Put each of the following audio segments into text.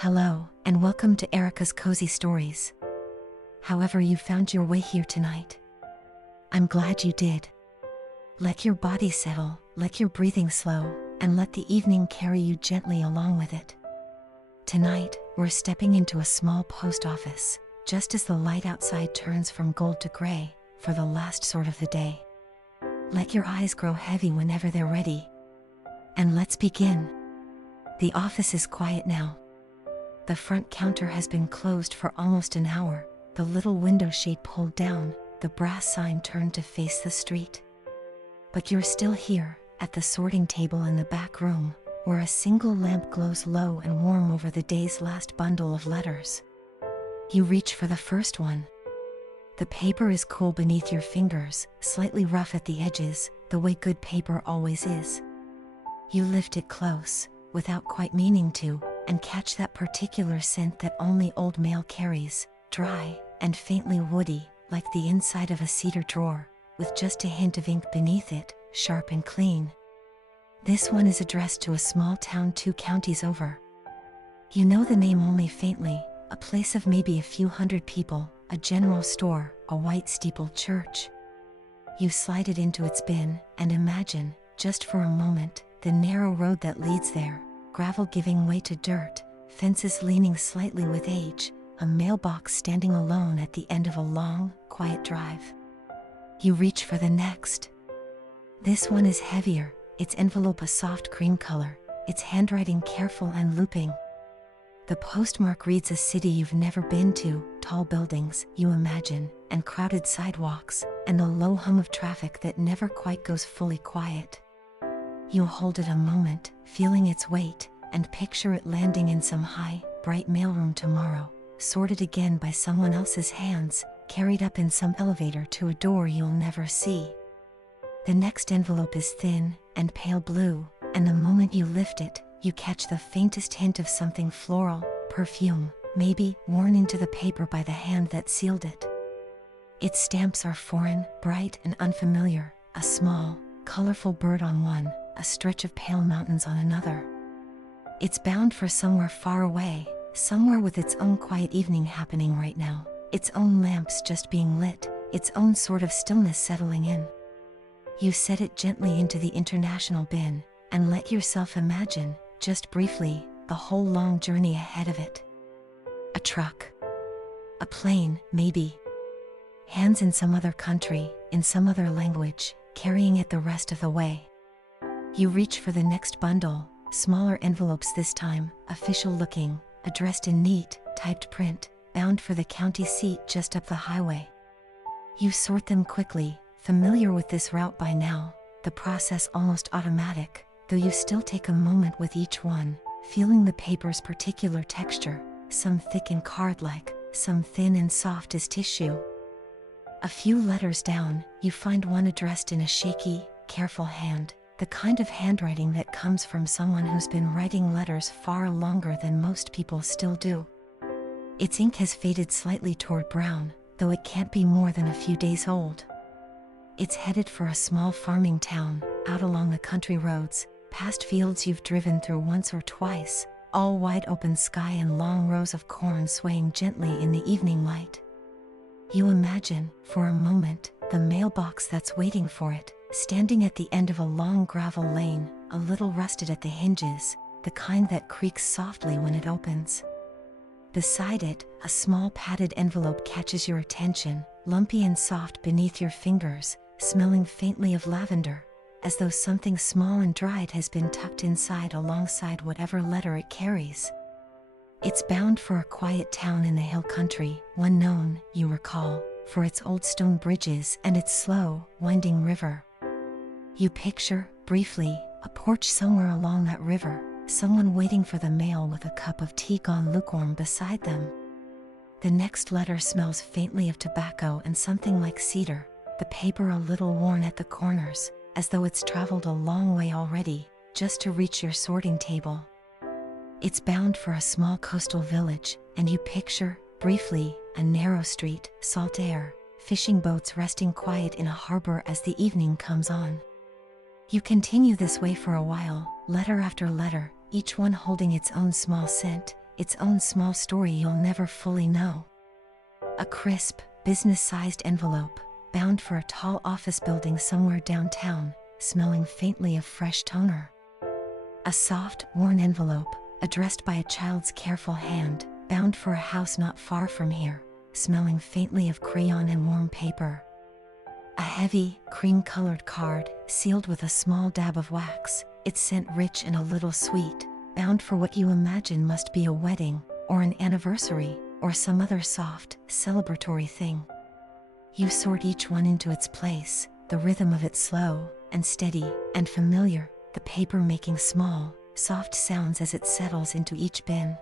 Hello, and welcome to Erika's Cozy Stories. However you found your way here tonight, I'm glad you did. Let your body settle, let your breathing slow, and let the evening carry you gently along with it. Tonight, we're stepping into a small post office, just as the light outside turns from gold to gray, for the last sort of the day. Let your eyes grow heavy whenever they're ready. And let's begin. The office is quiet now. The front counter has been closed for almost an hour, the little window shade pulled down, the brass sign turned to face the street. But you're still here, at the sorting table in the back room, where a single lamp glows low and warm over the day's last bundle of letters. You reach for the first one. The paper is cool beneath your fingers, slightly rough at the edges, the way good paper always is. You lift it close, without quite meaning to, and catch that particular scent that only old mail carries, dry and faintly woody, like the inside of a cedar drawer, with just a hint of ink beneath it, sharp and clean. This one is addressed to a small town 2 counties over. You know the name only faintly, a place of maybe a few hundred people, a general store, a white steepled church. You slide it into its bin, and imagine, just for a moment, the narrow road that leads there, gravel giving way to dirt, fences leaning slightly with age, a mailbox standing alone at the end of a long, quiet drive. You reach for the next. This one is heavier, its envelope a soft cream color, its handwriting careful and looping. The postmark reads a city you've never been to, tall buildings, you imagine, and crowded sidewalks, and a low hum of traffic that never quite goes fully quiet. You hold it a moment, feeling its weight, and picture it landing in some high, bright mailroom tomorrow, sorted again by someone else's hands, carried up in some elevator to a door you'll never see. The next envelope is thin and pale blue, and the moment you lift it, you catch the faintest hint of something floral, perfume, maybe worn into the paper by the hand that sealed it. Its stamps are foreign, bright and unfamiliar, a small, colorful bird on one, a stretch of pale mountains on another. It's bound for somewhere far away, somewhere with its own quiet evening happening right now, its own lamps just being lit, its own sort of stillness settling in. You set it gently into the international bin, and let yourself imagine, just briefly, the whole long journey ahead of it. A truck. A plane, maybe. Hands in some other country, in some other language, carrying it the rest of the way. You reach for the next bundle, smaller envelopes this time, official looking, addressed in neat, typed print, bound for the county seat just up the highway. You sort them quickly, familiar with this route by now, the process almost automatic, though you still take a moment with each one, feeling the paper's particular texture, some thick and card-like, some thin and soft as tissue. A few letters down, you find one addressed in a shaky, careful hand, the kind of handwriting that comes from someone who's been writing letters far longer than most people still do. Its ink has faded slightly toward brown, though it can't be more than a few days old. It's headed for a small farming town, out along the country roads, past fields you've driven through once or twice, all wide open sky and long rows of corn swaying gently in the evening light. You imagine, for a moment, the mailbox that's waiting for it, standing at the end of a long gravel lane, a little rusted at the hinges, the kind that creaks softly when it opens. Beside it, a small padded envelope catches your attention, lumpy and soft beneath your fingers, smelling faintly of lavender, as though something small and dried has been tucked inside alongside whatever letter it carries. It's bound for a quiet town in the hill country, one known, you recall, for its old stone bridges and its slow, winding river. You picture, briefly, a porch somewhere along that river, someone waiting for the mail with a cup of tea gone lukewarm beside them. The next letter smells faintly of tobacco and something like cedar, the paper a little worn at the corners, as though it's traveled a long way already, just to reach your sorting table. It's bound for a small coastal village, and you picture, briefly, a narrow street, salt air, fishing boats resting quiet in a harbor as the evening comes on. You continue this way for a while, letter after letter, each one holding its own small scent, its own small story you'll never fully know. A crisp, business-sized envelope, bound for a tall office building somewhere downtown, smelling faintly of fresh toner. A soft, worn envelope, addressed by a child's careful hand, bound for a house not far from here, smelling faintly of crayon and warm paper. A heavy, cream-colored card, sealed with a small dab of wax, its scent rich and a little sweet, bound for what you imagine must be a wedding, or an anniversary, or some other soft, celebratory thing. You sort each one into its place, the rhythm of it slow, and steady, and familiar, the paper making small, soft sounds as it settles into each bin.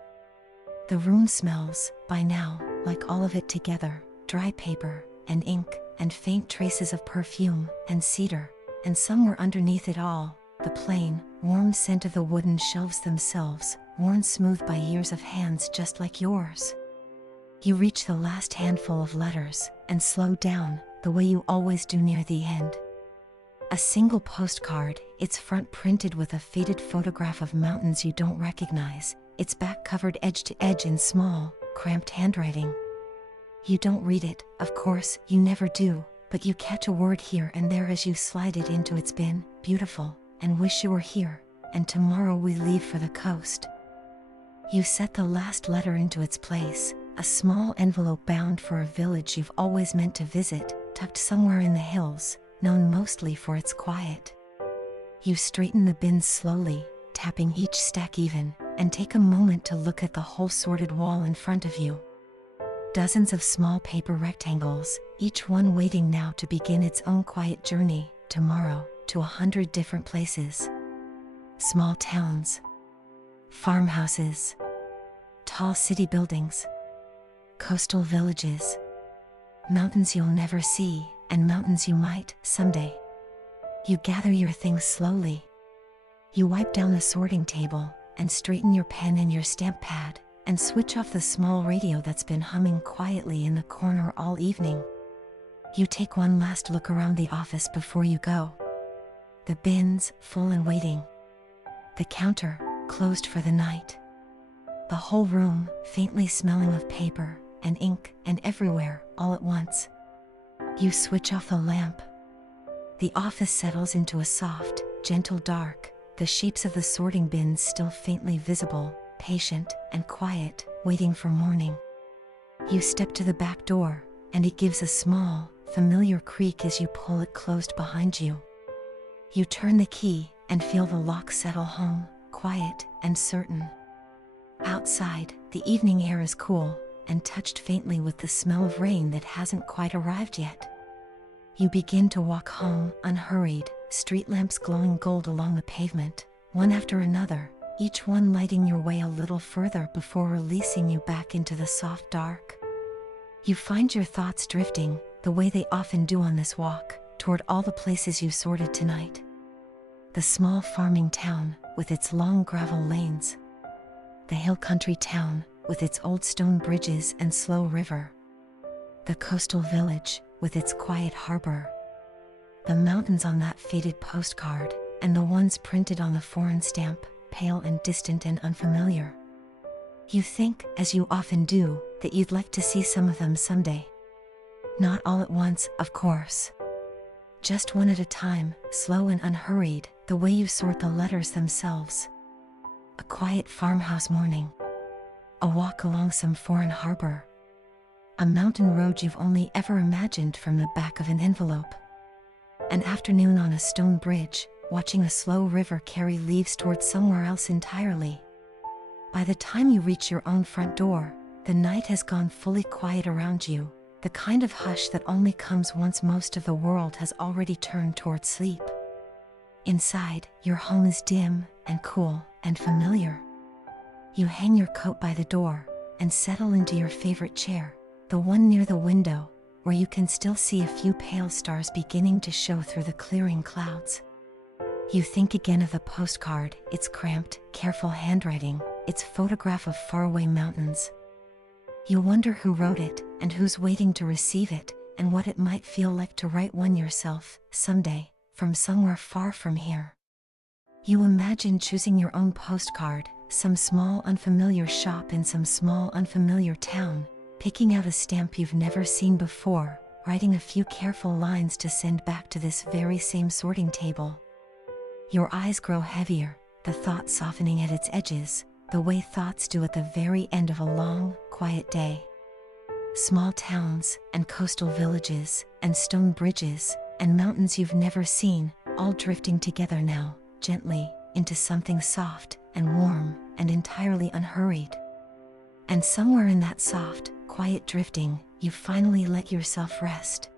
The room smells, by now, like all of it together, dry paper, and ink, and faint traces of perfume, and cedar, and somewhere underneath it all, the plain, warm scent of the wooden shelves themselves, worn smooth by years of hands just like yours. You reach the last handful of letters, and slow down, the way you always do near the end. A single postcard, its front printed with a faded photograph of mountains you don't recognize, its back covered edge to edge in small, cramped handwriting. You don't read it, of course, you never do, but you catch a word here and there as you slide it into its bin, beautiful, and wish you were here, and tomorrow we leave for the coast. You set the last letter into its place, a small envelope bound for a village you've always meant to visit, tucked somewhere in the hills, known mostly for its quiet. You straighten the bins slowly, tapping each stack even, and take a moment to look at the whole sorted wall in front of you. Dozens of small paper rectangles, each one waiting now to begin its own quiet journey, tomorrow, to 100 different places. Small towns, farmhouses, tall city buildings, coastal villages, mountains you'll never see, and mountains you might, someday. You gather your things slowly. You wipe down the sorting table, and straighten your pen and your stamp pad, and switch off the small radio that's been humming quietly in the corner all evening. You take one last look around the office before you go. The bins, full and waiting. The counter, closed for the night. The whole room, faintly smelling of paper, and ink, and everywhere, all at once. You switch off the lamp. The office settles into a soft, gentle dark, the shapes of the sorting bins still faintly visible, patient and quiet, waiting for morning. You step to the back door, and it gives a small, familiar creak as you pull it closed behind you. You turn the key, and feel the lock settle home, quiet and certain. Outside, the evening air is cool, and touched faintly with the smell of rain that hasn't quite arrived yet. You begin to walk home, unhurried, street lamps glowing gold along the pavement, one after another, each one lighting your way a little further before releasing you back into the soft dark. You find your thoughts drifting, the way they often do on this walk, toward all the places you sorted tonight. The small farming town, with its long gravel lanes. The hill country town, with its old stone bridges and slow river. The coastal village, with its quiet harbor. The mountains on that faded postcard, and the ones printed on the foreign stamp, pale and distant and unfamiliar. You think, as you often do, that you'd like to see some of them someday. Not all at once, of course. Just one at a time, slow and unhurried, the way you sort the letters themselves. A quiet farmhouse morning. A walk along some foreign harbor. A mountain road you've only ever imagined from the back of an envelope. An afternoon on a stone bridge, watching a slow river carry leaves towards somewhere else entirely. By the time you reach your own front door, the night has gone fully quiet around you, the kind of hush that only comes once most of the world has already turned toward sleep. Inside, your home is dim, and cool, and familiar. You hang your coat by the door, and settle into your favorite chair, the one near the window, where you can still see a few pale stars beginning to show through the clearing clouds. You think again of the postcard, its cramped, careful handwriting, its photograph of faraway mountains. You wonder who wrote it, and who's waiting to receive it, and what it might feel like to write one yourself, someday, from somewhere far from here. You imagine choosing your own postcard, some small unfamiliar shop in some small unfamiliar town, picking out a stamp you've never seen before, writing a few careful lines to send back to this very same sorting table. Your eyes grow heavier, the thought softening at its edges, the way thoughts do at the very end of a long, quiet day. Small towns, and coastal villages, and stone bridges, and mountains you've never seen, all drifting together now, gently, into something soft, and warm, and entirely unhurried. And somewhere in that soft, quiet drifting, you finally let yourself rest.